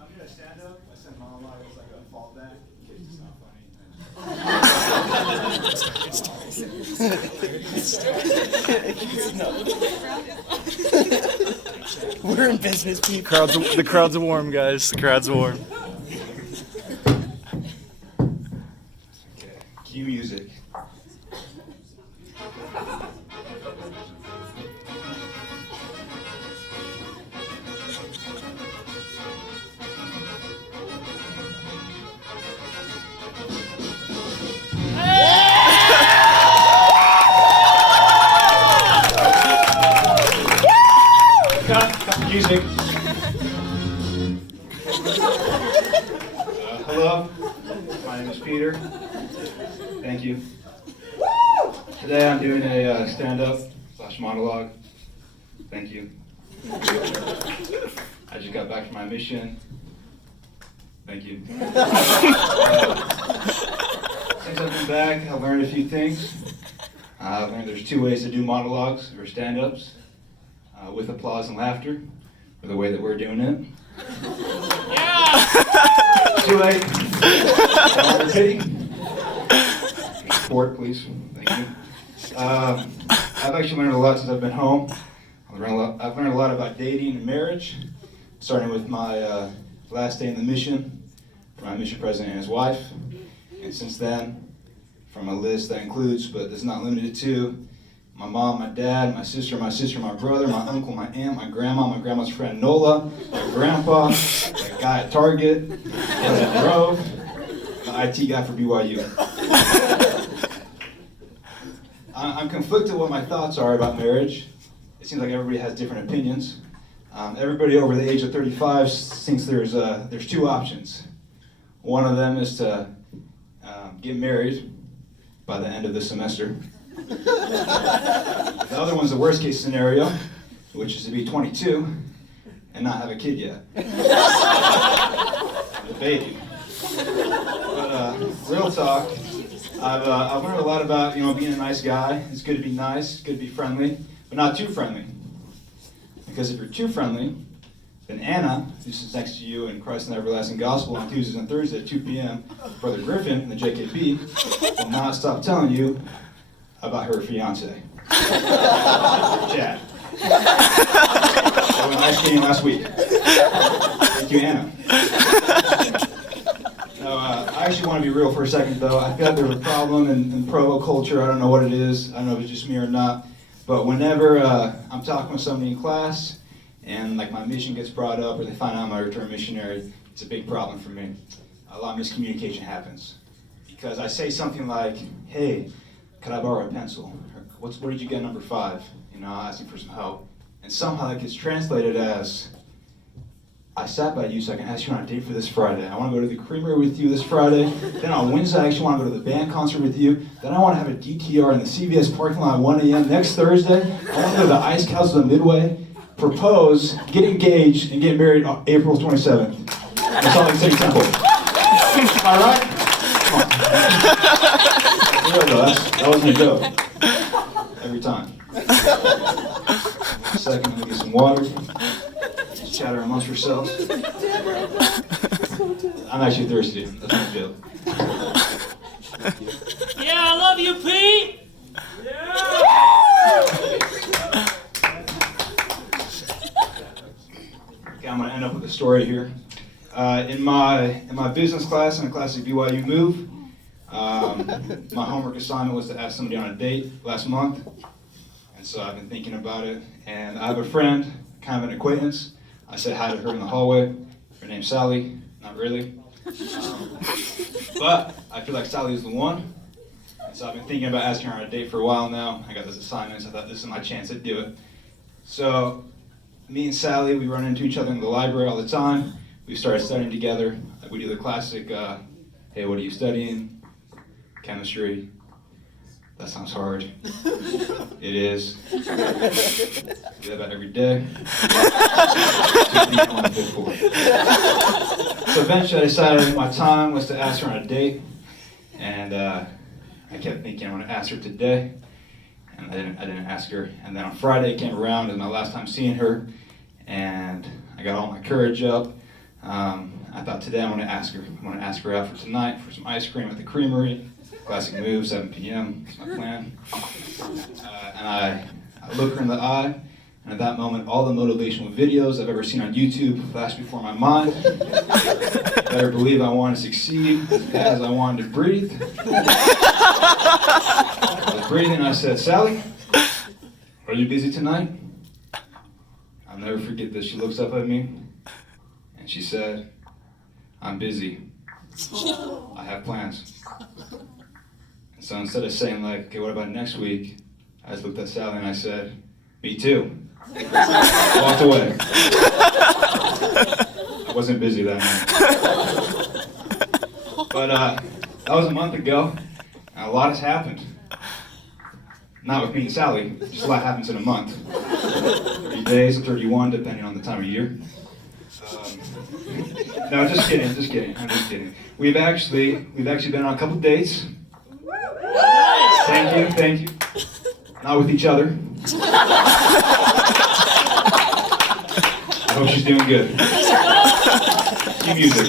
I'm gonna stand up. I said monologue as like a fallback in case it's not funny. We're in business, people. The crowds are warm, guys. The crowds are warm. Okay. Cue music. Cut music. Hello, my name is Peter. Thank you. Today I'm doing a stand-up / monologue. Thank you. I just got back from my mission. Thank you. Since I've been back, I've learned a few things. I've learned there's 2 ways to do monologues or stand-ups. With applause and laughter, or the way that we're doing it. Yeah! Too late. Repeat. Support, please. Thank you. I've actually learned a lot since I've been home. I've learned a lot about dating and marriage, starting with my last day in the mission, for my mission president and his wife. And since then, from a list that includes, but is not limited to, my mom, my dad, my sister, my brother, my uncle, my aunt, my grandma's friend Nola, my grandpa, that guy at Target, that drove, the IT guy for BYU. I'm conflicted what my thoughts are about marriage. It seems like everybody has different opinions. Everybody over the age of 35 thinks there's 2 options. One of them is to get married by the end of the semester. The other one's the worst case scenario, which is to be 22 and not have a kid yet. The baby. But real talk, I've learned a lot about being a nice guy. It's good to be nice, it's good to be friendly, but not too friendly. Because if you're too friendly, then Anna, who sits next to you in Christ and the Everlasting Gospel on Tuesdays and Thursdays at 2 p.m., Brother Griffin in the JKB, will not stop telling you about her fiance, Chad. That was a nice meeting last week. Thank you, Anna. I actually want to be real for a second, though. I feel like there's a problem in Provo culture. I don't know what it is. I don't know if it's just me or not. But whenever I'm talking with somebody in class, and like my mission gets brought up, or they find out I'm a return missionary, it's a big problem for me. A lot of miscommunication happens because I say something like, "Hey, could I borrow a pencil?" Or, what did you get number 5? Asking for some help. And somehow that gets translated as, "I sat by you so I can ask you on a date for this Friday. I want to go to the creamery with you this Friday. Then on Wednesday I actually want to go to the band concert with you. Then I want to have a DTR in the CVS parking lot at 1 a.m. Next Thursday. I want to go to the Ice House of the Midway, propose, get engaged, and get married on April 27th. That's all City Temple. All right? That wasn't a joke. Every time. Second, let me get some water. Just chatter amongst yourselves. I'm actually thirsty. That's not a joke. Yeah, I love you, Pete! Yeah! Okay, I'm going to end up with a story here. In my business class, in a class at BYU Move, my homework assignment was to ask somebody on a date last month, and so I've been thinking about it, and I have a friend, kind of an acquaintance. I said hi to her in the hallway. Her name's Sally. Not really. But I feel like Sally is the one, and so I've been thinking about asking her on a date for a while now. I got this assignment, so I thought this is my chance to do it. So me and Sally, we run into each other in the library all the time. We started studying together. We do the classic, hey, what are you studying? Chemistry. That sounds hard. It is. We do that about every day. So eventually I decided my time was to ask her on a date. And I kept thinking I'm going to ask her today. And I didn't ask her. And then on Friday came around, it was my last time seeing her. And I got all my courage up. I thought today I want to ask her out for tonight for some ice cream at the creamery. Classic move, 7 p.m. That's my plan. And I look her in the eye, and at that moment, all the motivational videos I've ever seen on YouTube flashed before my mind. Better believe I want to succeed as bad as I wanted to breathe. I was breathing, and I said, "Sally, are you busy tonight?" I'll never forget this. She looks up at me, and she said, "I'm busy. I have plans." And so instead of saying like, "Okay, what about next week?" I just looked at Sally and I said, "Me too." Walked away. I wasn't busy that night. But that was a month ago, and a lot has happened. Not with me and Sally, just a lot happens in a month. 30 days or 31, depending on the time of year. No, just kidding. I'm just kidding. We've actually been on a couple dates. Thank you. Not with each other. I hope she's doing good. Cue music.